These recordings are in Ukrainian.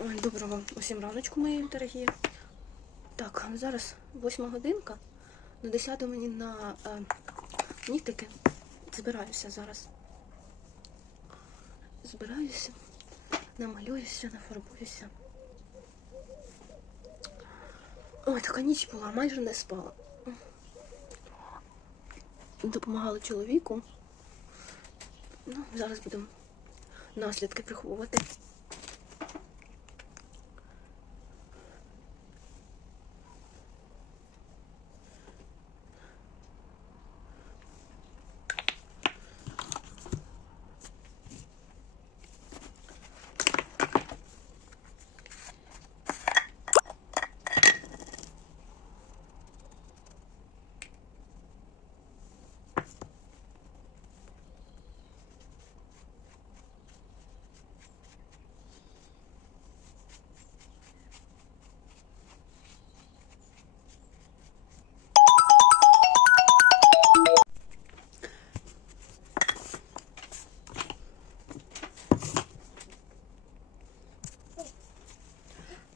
Доброго усім раночку, мої дорогі. Так, зараз восьма годинка. На 10 мені на е, нігтики. Збираюся зараз. Збираюся, намалююся, нафарбуюся. Ой, така ніч була, майже не спала. Допомагала чоловіку. Ну, зараз будемо наслідки приховувати.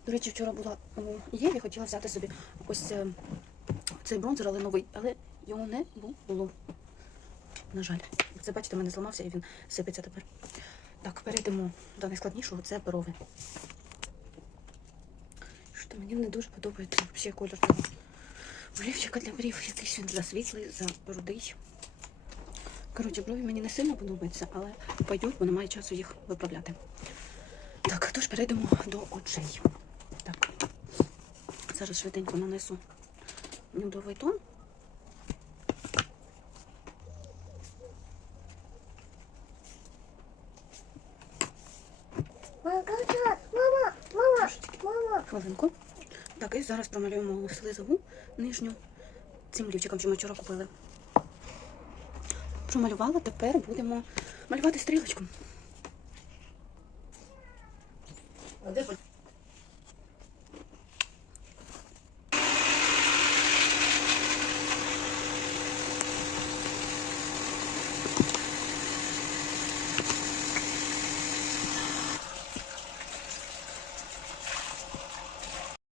До речі, вчора була у Єві, хотіла взяти собі ось е, цей бронзер, але новий, але його не було. На жаль. Це, бачите, в мене зламався і він сипеться тепер. Так, перейдемо до найскладнішого, це брови. Що мені не дуже подобається взагалі того олівчика для брів. Якийсь він засвітлий, зарудий. Коротше, брові мені не сильно подобаються, але пойдуть, бо немає часу їх виправляти. Так, тож перейдемо до очей. Зараз швиденько нанесу нюдовий тон. Мама, мама, Хвилинку. Так, і зараз промалюємо слизову нижню цим лівчиком, що ми вчора купили. Промалювала, тепер будемо малювати стрілочку.